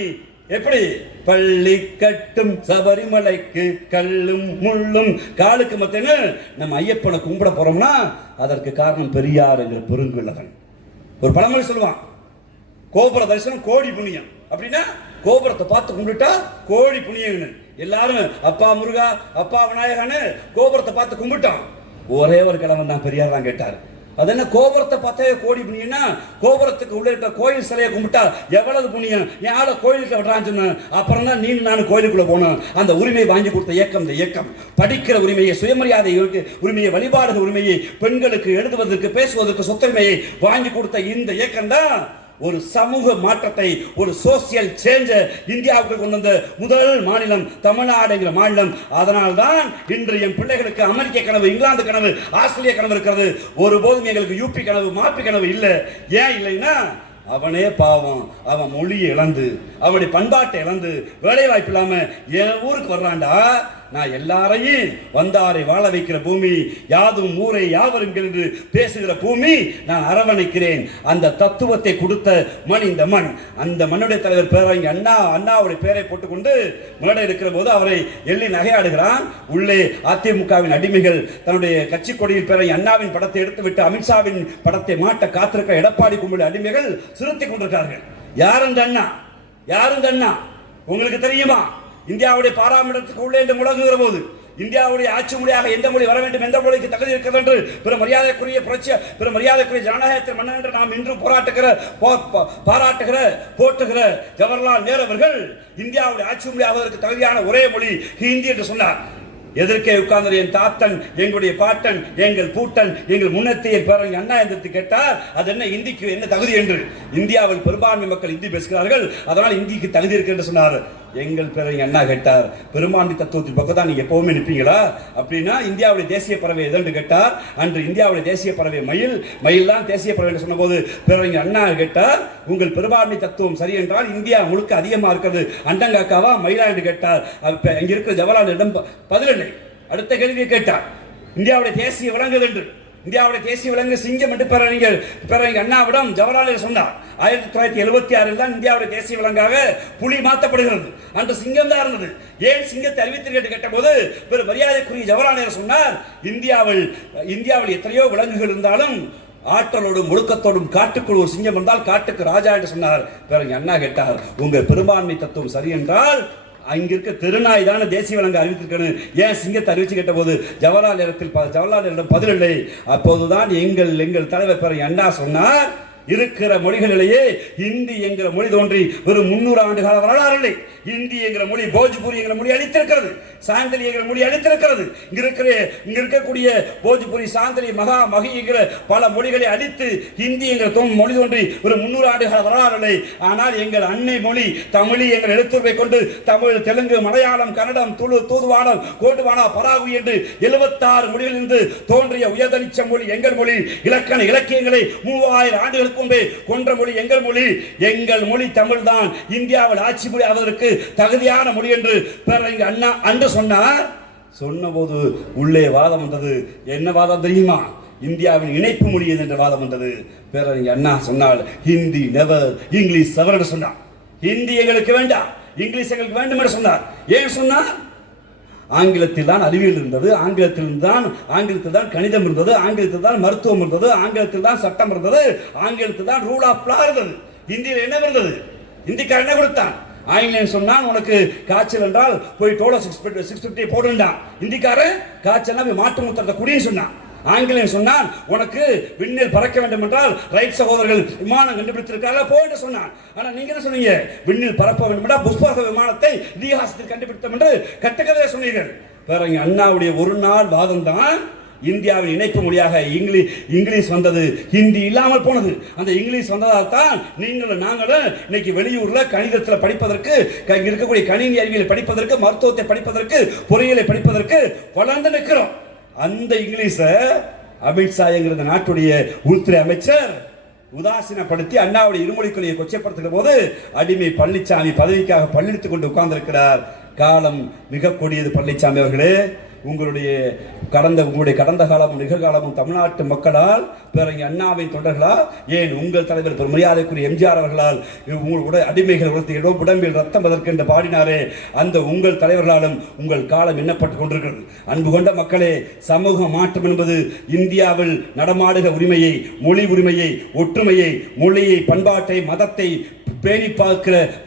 எப்படி பள்ளி கட்டும் சபரிமலைக்கு கல்லும் முள்ளும் காலுக்கு மத்தேன்னு நம்ம ஐயப்பனை கும்பிட போறோம்னா அதற்கு காரணம் பெரியார் என்கிற பெருங்குள்ளவன். ஒரு பழமொழி சொல்லுவான், கோபுர தரிசனம் கோடி புண்ணியம். அப்படின்னா கோபுரத்தை பார்த்து கும்பிட்டுட்டா கோடி புண்ணியம்னு. எல்லாரும் அப்பா முருகா அப்பா விநாயகன்னு கோபுரத்தை பார்த்து கும்பிட்டான். ஒரே ஒரு கிழவன் தான் பெரியார் தான் கேட்டார், அது என்ன கோபுரத்தை பார்த்தே கோடி புண்ணியம்னா, கோபுரத்துக்கு உள்ள இருக்க கோயில் சிலையை கும்பிட்டா எவ்வளவு புண்ணியம், என் ஆளை கோயிலுக்கு விடுறான்னு சொன்னேன். அப்புறம் தான் நீ நானும் கோயிலுக்குள்ள போனோம். அந்த உரிமையை வாங்கி கொடுத்த இயக்கம் இந்த இயக்கம். படிக்கிற உரிமையை, சுயமரியாதை உரிமையை, வழிபாடு உரிமையை, பெண்களுக்கு எழுதுவதற்கு பேசுவதற்கு சொத்துரிமையை வாங்கி கொடுத்த இந்த இயக்கம் தான் ஒரு சமூக மாற்றத்தை, ஒரு சோசியல் சேஞ்ச இந்தியாவுக்கு கொண்டு வந்த முதல் மாநிலம் தமிழ்நாடு என்கிற மாநிலம். அதனால்தான் இன்று என் பிள்ளைகளுக்கு அமெரிக்க கனவு, இங்கிலாந்து கனவு, ஆஸ்திரேலியா கனவு இருக்கிறது. ஒருபோதும் எங்களுக்கு யூபி கனவு, மாப்பி கனவு இல்லை. ஏன் இல்லைன்னா அவனே பாவம், அவன் மொழியை இழந்து, அவனுடைய பண்பாட்டை இழந்து, வேலை வாய்ப்பு இல்லாம என் ஊருக்கு வர்றான்டா. நான் எல்லாரையும் வந்தாரை வாழ வைக்கிற பூமி, யாதும் ஊரை யாவரும் என்று பேசுகிற பூமி, நான் அரவணைக்கிறேன். அந்த தத்துவத்தை கொடுத்த மண் இந்த மண். அந்த மண்ணுடைய தலைவர் பேரறிஞர் அண்ணாவுடைய பேரை போட்டுக்கொண்டு மேடை இருக்கிற போது அவரை எள்ளி நகையாடுகிறான். உள்ளே அதிமுகவின் அடிமைகள் தன்னுடைய கட்சி கொடியில் பேரறிஞர் அண்ணாவின் படத்தை எடுத்துவிட்டு அமித்ஷாவின் படத்தை மாட்ட காத்திருக்க எடப்பாடி கும்பல் அடிமைகள் சிறுத்திக் கொண்டிருக்கிறார்கள். யார் அந்த அண்ணா? யார் அந்த அண்ணா உங்களுக்கு தெரியுமா? இந்தியாவுடைய பாராளுமன்றத்துக்கு உள்ளே என்று முழங்குகிற போது இந்தியாவுடைய ஆட்சி மொழியாக எந்த மொழி வர வேண்டும், எந்த மொழிக்கு தகுதி இருக்கிறது என்று பிற மரியாதைக்குரிய ஜனநாயகத்தின் மன்னன் என்று நாம் இன்று பாராட்டுகிற போற்றுகிற ஜவஹர்லால் நேரு அவர்கள் இந்தியாவுடைய ஆட்சி மொழியாவதற்கு தகுதியான ஒரே மொழி ஹிந்தி என்று சொன்னார். எதற்கே உட்கார்ந்து என் தாத்தன், எங்களுடைய பாட்டன், எங்கள் பூட்டன், எங்கள் முன்னத்தையர் பேரறிஞர் அண்ணா என்று கேட்டார், அது என்ன இந்திக்கு என்ன தகுதி என்று. இந்தியாவில் பெரும்பான்மை மக்கள் இந்தி பேசுகிறார்கள், அதனால் இந்திக்கு தகுதி இருக்கு என்று சொன்னார். எங்கள் பேரறிஞர் அண்ணா கேட்டார், பெரும்பான்மை தத்துவத்தின் பக்கம் தான் நீங்க எப்பவுமே நிற்பீங்களா அப்படின்னா இந்தியாவுடைய தேசிய பறவை எதென்று கேட்டார். அன்று இந்தியாவுடைய தேசிய பறவை மயில், மயில் தான் தேசிய பறவை என்று சொன்னபோது பேரறிஞர் அண்ணா கேட்டார், உங்கள் பெரும்பான்மை தத்துவம் சரி என்றால் இந்தியா முழுக்க அதிகமா இருக்கிறது அண்டங்காக்காவா மயிலா என்று கேட்டார். அங்க இருக்கிற ஜவஹர்லாலிடம் பதில். அடுத்த கேள்வியை கேட்டார், இந்தியாவுடைய தேசிய விலங்கு என்று. இந்தியாவுடைய தேசிய விலங்கு சிங்கம் என்று பேரறிஞர் அண்ணாவிடம் ஜவஹர்லால் சொன்னார். 1976 தான் இந்தியாவுடைய தேசிய விலங்காக புலி மாற்றப்படுகிறது. அன்று சிங்கம் தான் இருந்தது. ஏன் சிங்கத்தை அறிவித்தீர்கள் கேட்ட போது பெரும் மரியாதைக்குரிய ஜவஹர்லால் சொன்னார், இந்தியாவில் எத்தனையோ விலங்குகள் இருந்தாலும் ஆற்றலோடும் ஒழுக்கத்தோடும் காட்டுக்குள் ஒரு சிங்கம் இருந்தால் காட்டுக்கு ராஜா என்று சொன்னார். பேரறிஞர் அண்ணா கேட்டார், உங்கள் பெரும்பான்மை தத்துவம் சரி என்றால் அங்க இருக்க திருநாய் தானே தேசிய விலங்கு அறிவித்திருக்கணும், ஏன் சிங்கத்தை அறிவிச்சு கேட்ட போது ஜவஹர்லாலிடம் பதில் இல்லை. அப்போதுதான் எங்கள் தலைவர் பேரறிஞர் அண்ணா சொன்னார், இருக்கிற மொழிகளிலேயே இந்தி என்கிற மொழி தோன்றி வெறும் 300 ஆண்டு கால வரலாறு இல்லை. இந்தி என்கிற மொழி, போஜ்பூரி என்கிற மொழி அளித்திருக்கிறது, சாந்தலி என்கிற மொழி அளித்திருக்கிறது. இங்க இருக்கக்கூடிய போஜ்பூரி, சாந்தலி, மகி என்கிற பல மொழிகளை அளித்து இந்தி என்கிற மொழி தோன்றி ஒரு 300 ஆண்டு கால வரலாறு இல்லை. ஆனால் எங்கள் அன்னை மொழி தமிழி எங்கள் எழுத்துருவை கொண்டு தமிழ், தெலுங்கு, மலையாளம், கன்னடம், துளு, தூதுவானம், கோட்டுவானா, பராகு என்று 76 மொழிகளிலிருந்து தோன்றிய உயர்தனிச்ச மொழி எங்கள் மொழி. இலக்கண இலக்கியங்களை 3000 ஆண்டுகளுக்கு கொன்ற மொழி எங்கள் மொழி. எங்கள் மொழி தமிழ் தான் இந்தியாவில் ஆட்சி மொழி ஆவதற்கு தகுதியான மொழி என்று பேரறிஞர் அண்ணா அன்று சொன்னார். சொன்னபோது உள்ளே வாதம் வந்தது. என்ன வாதம் தெரியுமா? இந்தியாவின் இணைப்பு மொழி என்ற வாதம் வந்தது. பேரறிஞர் அண்ணா சொன்னால் ஹிந்தி நெவர், இங்கிலீஷ் செவர் என்று சொன்னார். ஹிந்தி எங்களுக்கு வேண்டாம், இங்கிலீஷ் எங்களுக்கு வேண்டும் என்று சொன்னார். ஏன் சொன்னார்? ஆங்கிலத்தில் தான் அறிவியல் இருந்தது, ஆங்கிலத்தில் தான் கணிதம் இருந்தது, ஆங்கிலத்தில் தான் மருத்துவம் இருந்தது, ஆங்கிலத்தில் தான் சட்டம் இருந்தது, ஆங்கிலத்தில் தான் ரூல் ஆஃப் லா இருந்தது. இந்தியில் என்ன இருந்தது? இந்திக்காரன் என்ன கொடுத்தான்? ஆங்கிலேயன் சொன்னான், உனக்கு காய்ச்சல் என்றால் போய் டோலோ 650 போடுண்டான். இந்திக்காரன் காய்ச்சல்னா போய் மாட்டு மூத்திரத்தை குடின்னு சொன்னான். ஆங்கிலேயன் சொன்னான், உனக்கு விண்ணில் பறக்க வேண்டும் என்றால் ரைட் சகோதரர்கள் விமானம் கண்டுபிடித்திருக்காங்க போயிட்டு சொன்னான். ஆனா நீங்க என்ன சொன்னீங்க? விண்ணில் பறக்க வேண்டும் என்றால் புஷ்பக விமானத்தை இதிகாசத்தில் கண்டுபிடித்தோம் என்று கட்டுக்கதையை சொன்னீர்கள். பேரறிஞர் அண்ணாவுடைய ஒரு நாள் வாதம் தான் இந்தியாவின் இணைப்பு மொழியாக இங்கிலீஷ் வந்தது, ஹிந்தி இல்லாமல் போனது. அந்த இங்கிலீஷ் வந்ததால் தான் நீங்களும் நாங்களும் இன்னைக்கு வெளியூர்ல கணிதத்தில் படிப்பதற்கு, இருக்கக்கூடிய கணினி அறிவியலை படிப்பதற்கு, மருத்துவத்தை படிப்பதற்கு, பொறியியலை படிப்பதற்கு வளர்ந்து நிற்கிறோம். அந்த இங்கிலீஷை அமித்ஷா என்கிற நாட்டுடைய உள்துறை அமைச்சர் உதாசீனப்படுத்தி அண்ணாவுடைய இருமொழிக் கொள்கையை கொச்சைப்படுத்துகிற போது அடிமை பழனிசாமி பதவிக்காக பல்லெடுத்துக் கொண்டு உட்கார்ந்திருக்கிறார். காலம் மிக கொடியது. பழனிசாமி அவர்களே, உங்களுடைய கடந்த காலமும் நிகழ்காலமும் தமிழ்நாட்டு மக்களால், பிறகு அண்ணாவின் தொண்டர்களால், ஏன் உங்கள் தலைவர் மரியாதைக்குரிய எம்ஜிஆர் அவர்களால் உங்களுடைய அடிமைகள் உடம்பில் ரத்தம் என்று பாடினாரே, அந்த உங்கள் தலைவர்களாலும் உங்கள் காலம் எண்ணப்பட்டுக் கொண்டிருக்கிறது. அன்பு கொண்ட மக்களே, சமூக மாற்றம் என்பது இந்தியாவில் நடமாடுக உரிமையை, மொழி உரிமையை, ஒற்றுமையை, மொழியை, பண்பாட்டை, மதத்தை பேணி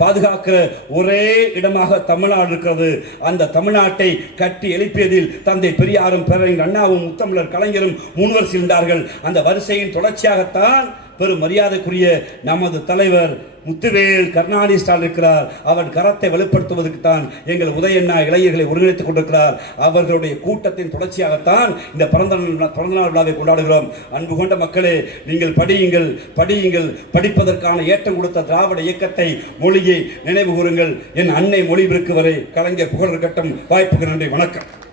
பாதுகாக்கிற ஒரே இடமாக தமிழ்நாடு இருக்கிறது. அந்த தமிழ்நாட்டை கட்டி எழுப்பியதில் தந்தை பெரியாரும் பேரறிஞர் அண்ணாவும் முத்தமிழர் கலைஞரும் முன்வரிசையில் இருந்தார்கள். அந்த வரிசையின் தொடர்ச்சியாகத்தான் பெரும் மரியாதைக்குரிய நமது தலைவர் முத்துவேல் கருணாநிதி ஸ்டாலின் இருக்கிறார். அவர் கரத்தை வலுப்படுத்துவதற்கு தான் எங்கள் உதயண்ணா இளைஞர்களை ஒருங்கிணைத்துக் கொண்டிருக்கிறார். அவர்களுடைய கூட்டத்தின் தொடர்ச்சியாகத்தான் இந்த பிறந்தநாள் விழாவை கொண்டாடுகிறோம். அன்பு கொண்ட மக்களே, நீங்கள் படியுங்கள். படிப்பதற்கான ஏற்றம் கொடுத்த திராவிட இயக்கத்தை, மொழியை நினைவு கூறுங்கள். என் அன்னை மொழி இருக்கு வரை கலைஞர் புகழ் இருக்கட்டும். வாய்ப்புக்கு நன்றி. வணக்கம்.